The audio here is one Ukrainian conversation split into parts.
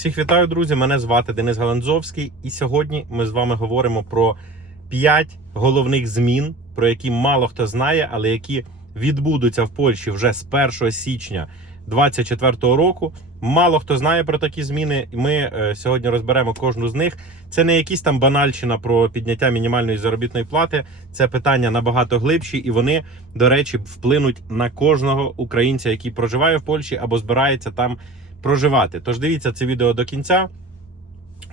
Всіх вітаю, друзі! Мене звати Денис Галанзовський, і сьогодні ми з вами говоримо про 5 головних змін, про які мало хто знає, але які відбудуться в Польщі вже з 1 січня 2024 року. Мало хто знає про такі зміни, ми е, сьогодні розберемо кожну з них. Це не якісь там банальщина про підняття мінімальної заробітної плати. Це питання набагато глибші, і вони, до речі, вплинуть на кожного українця, який проживає в Польщі або збирається там проживати. Тож дивіться це відео до кінця.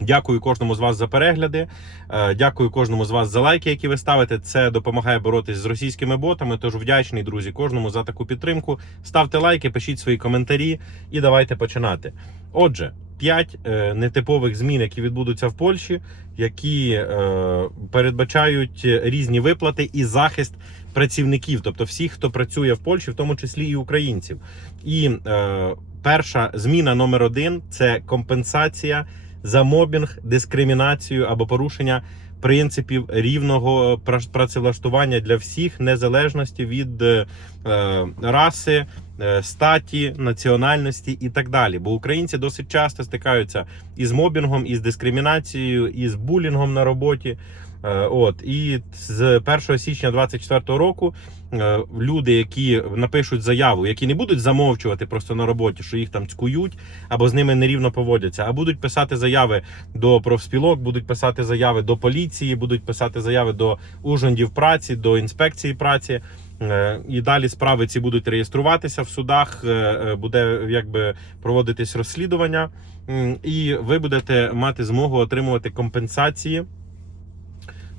Дякую кожному з вас за перегляди. Е, Дякую кожному з вас за лайки, які ви ставите. Це допомагає боротись з російськими ботами. Тож вдячний, друзі, кожному за таку підтримку. Ставте лайки, пишіть свої коментарі і давайте починати. Отже, п'ять е, нетипових змін, які відбудуться в Польщі, які е, передбачають різні виплати і захист працівників, тобто всіх, хто працює в Польщі, в тому числі і українців. І е, перша зміна номер один це компенсація за мобінг, дискримінацію або порушення принципів рівного пра- працевлаштування для всіх, незалежності від е, е, раси, е, статі, національності і так далі. Бо українці досить часто стикаються із мобінгом, із дискримінацією, із булінгом на роботі. Е, От і з 1 січня 2024 року е, люди, які напишуть заяву, які не будуть замовчувати просто на роботі, що їх там цькують або з ними нерівно поводяться, а будуть писати заяви до профспілок, будуть писати заяви до поліції, будуть писати заяви до ужондів праці, до інспекції праці. Е, І далі справи ці будуть реєструватися в судах, буде якби проводитись розслідування, і ви будете мати змогу отримувати компенсації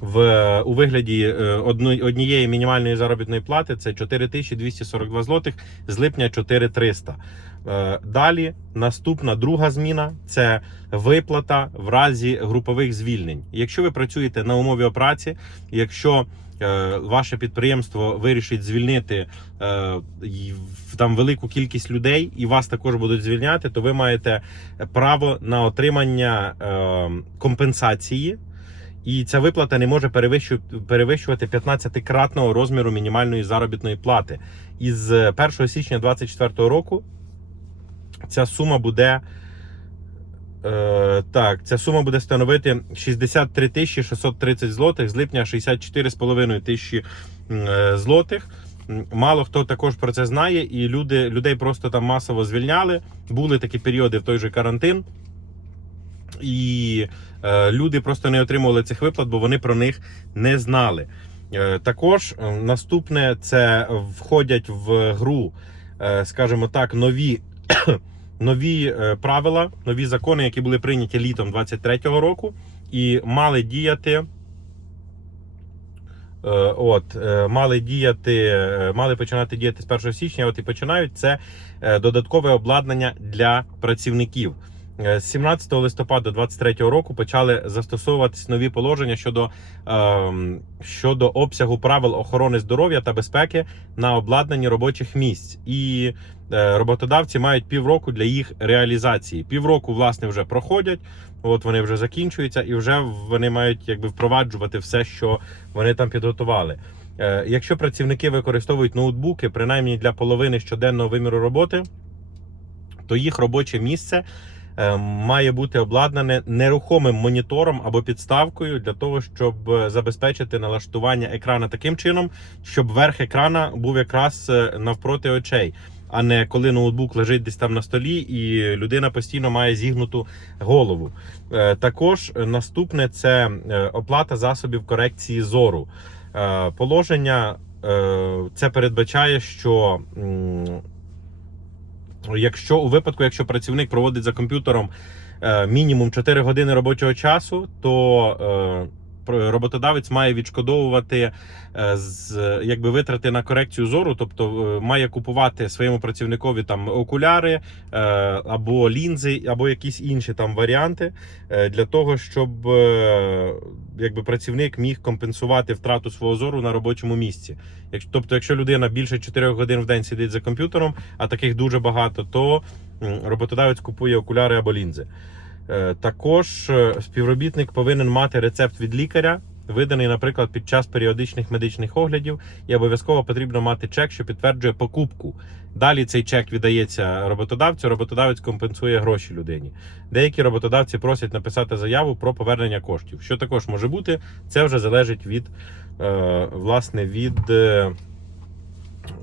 в у вигляді е, однієї мінімальної заробітної плати. Це 4242 злотих з липня 4300. Е, Далі наступна друга зміна це виплата в разі групових звільнень. Якщо ви працюєте на умові праці, якщо е, ваше підприємство вирішить звільнити там велику кількість людей, і вас також будуть звільняти, то ви маєте право на отримання компенсації. І ця виплата не може перевищувати 15-кратного розміру мінімальної заробітної плати. Із 1 січня 2024 року ця сума буде. Е, так, ця сума буде становити 63 тисячі 630 злотих з липня 64,5 тисячі е, злотих. Мало хто також про це знає, і люди, людей просто там масово звільняли. Були такі періоди в той же карантин. І е, люди просто не отримували цих виплат, бо вони про них не знали. Е, також е, наступне це входять в гру, е, скажімо так, нові. Нові е, правила, нові закони, які були прийняті літом 23-го року, і мали діяти. е, От, мали діяти, мали починати діяти з 1 січня. От і починають це додаткове обладнання для працівників. Е, З 17 листопада 2023 року почали застосовуватись нові положення щодо, ем, щодо обсягу правил охорони здоров'я та безпеки на обладнанні робочих місць. І е, роботодавці мають півроку для їх реалізації. Півроку, власне, вже проходять. От вони вже закінчуються, і вже вони мають якби впроваджувати все, що вони там підготували. Е, Якщо працівники використовують ноутбуки, принаймні для половини щоденного виміру роботи, то їх робоче місце має бути обладнане нерухомим монітором або підставкою для того, щоб е, забезпечити налаштування екрана таким чином, щоб верх екрана був якраз е, навпроти очей. А не коли ноутбук лежить десь там на столі, і людина постійно має зігнуту голову. Е, Також е, наступне це е, оплата засобів корекції зору. Е, Положення е, це передбачає, що якщо у випадку, якщо працівник проводить за комп'ютером е, мінімум 4 години робочого часу, то е, роботодавець має відшкодовувати е, з якби витрати на корекцію зору, тобто е, має купувати своєму працівникові там окуляри е, або лінзи, або якісь інші там варіанти для того, щоб якби працівник міг компенсувати втрату свого зору на робочому місці. Тобто, якщо людина більше 4 годин в день сидить за комп'ютером, а таких дуже багато, то роботодавець купує окуляри або лінзи. Е, Також е, співробітник повинен мати рецепт від лікаря виданий, наприклад, під час періодичних медичних оглядів, і обов'язково потрібно мати чек, що підтверджує покупку. Далі цей чек віддається роботодавцю. Роботодавець компенсує гроші людині. Деякі роботодавці просять написати заяву про повернення коштів. Що також може бути, це вже залежить від е, власне від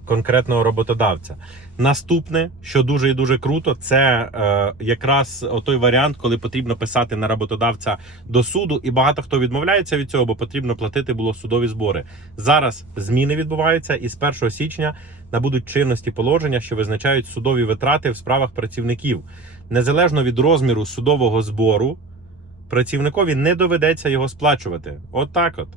конкретного роботодавця. Наступне, що дуже і дуже круто, це е, якраз той варіант, коли потрібно писати на роботодавця до суду, і багато хто відмовляється від цього, бо потрібно платити було судові збори. Зараз зміни відбуваються, і з 1 січня набудуть чинності положення, що визначають судові витрати в справах працівників. Незалежно від розміру судового збору, працівникові не доведеться його сплачувати. От так от.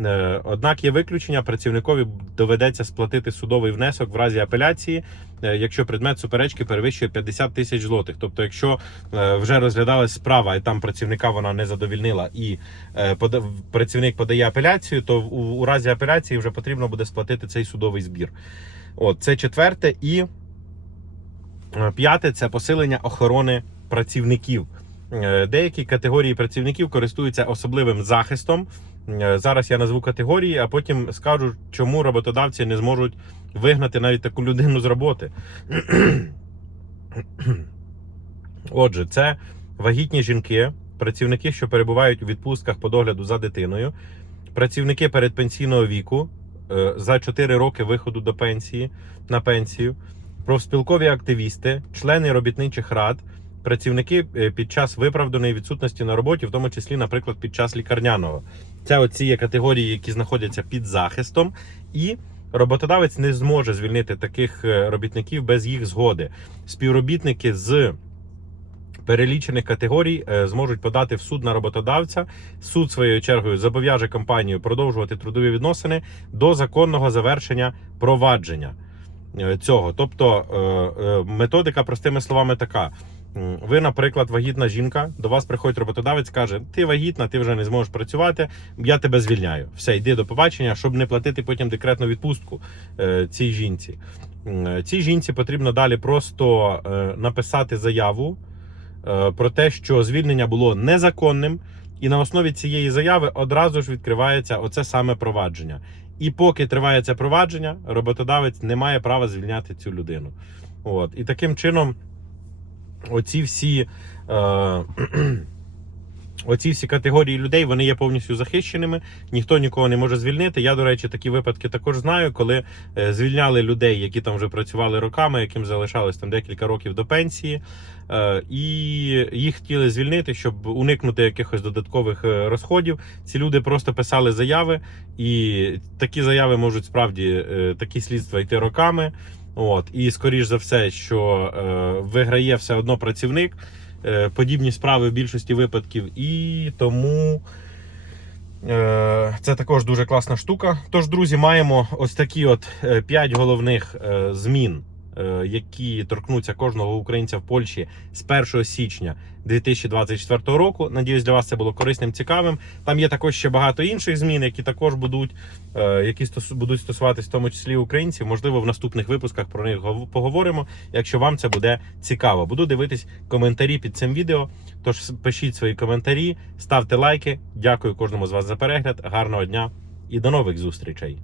Е, Однак є виключення, працівникові доведеться сплатити судовий внесок в разі апеляції, е, якщо предмет суперечки перевищує 50 тисяч злотих. Тобто, якщо е, вже розглядалась справа, і там працівника вона не задовільнила, і працівник подає апеляцію, то у, разі апеляції вже потрібно буде сплатити цей судовий збір. От це четверте і п'яте це посилення охорони працівників. Деякі категорії працівників користуються особливим захистом. Е, Зараз я назву категорії, а потім скажу, чому роботодавці не зможуть вигнати навіть таку людину з роботи. Отже, це вагітні жінки, працівники, що перебувають у відпустках по догляду за дитиною, працівники передпенсійного віку е, за 4 роки виходу до пенсії на пенсію, профспілкові активісти, члени робітничих рад, працівники е, під час виправданої відсутності на роботі, в тому числі, наприклад, під час лікарняного. Це оці є категорії, які знаходяться під захистом, і роботодавець не зможе звільнити таких е, робітників без їх згоди. Співробітники з перелічених категорій е, зможуть подати в суд на роботодавця. Суд своєю чергою зобов'яже компанію продовжувати трудові відносини до законного завершення провадження е, цього. Тобто методика, простими словами, така. Ви, наприклад, вагітна жінка, до вас приходить роботодавець, каже: Ти вагітна, ти вже не зможеш працювати, я тебе звільняю. Все, йди до побачення, щоб не платити потім декретну відпустку е, цій жінці. Е, Цій жінці потрібно далі просто е, написати заяву про те, що звільнення було незаконним, і на основі цієї заяви одразу ж відкривається оце саме провадження. І поки триває це провадження, роботодавець не має права звільняти цю людину. От. І таким чином, оці всі. Е, Оці всі категорії людей вони є повністю захищеними, ніхто нікого не може звільнити. Я, до речі, такі випадки також знаю, коли е, звільняли людей, які там вже працювали роками, яким залишалось там декілька років до пенсії, е, і їх хотіли звільнити, щоб уникнути якихось додаткових е, розходів. Ці люди просто писали заяви, і такі заяви можуть справді такі слідства йти роками. От і скоріш за все, що е, виграє все одно працівник. Е, подібні справи в більшості випадків, і тому е, це також дуже класна штука. Тож, друзі, маємо ось такі от 5 головних е, змін, е, які торкнуться кожного українця в Польщі з 1 січня 2024 року. Надіюсь, для вас це було корисним, цікавим. Там є також ще багато інших змін, які також будуть, е, які будуть стосуватись в тому числі українців. Можливо, в наступних випусках про них гов- поговоримо, якщо вам це буде цікаво. Буду дивитись коментарі під цим відео. Тож пишіть свої коментарі, ставте лайки. Дякую кожному з вас за перегляд. Гарного дня і до нових зустрічей.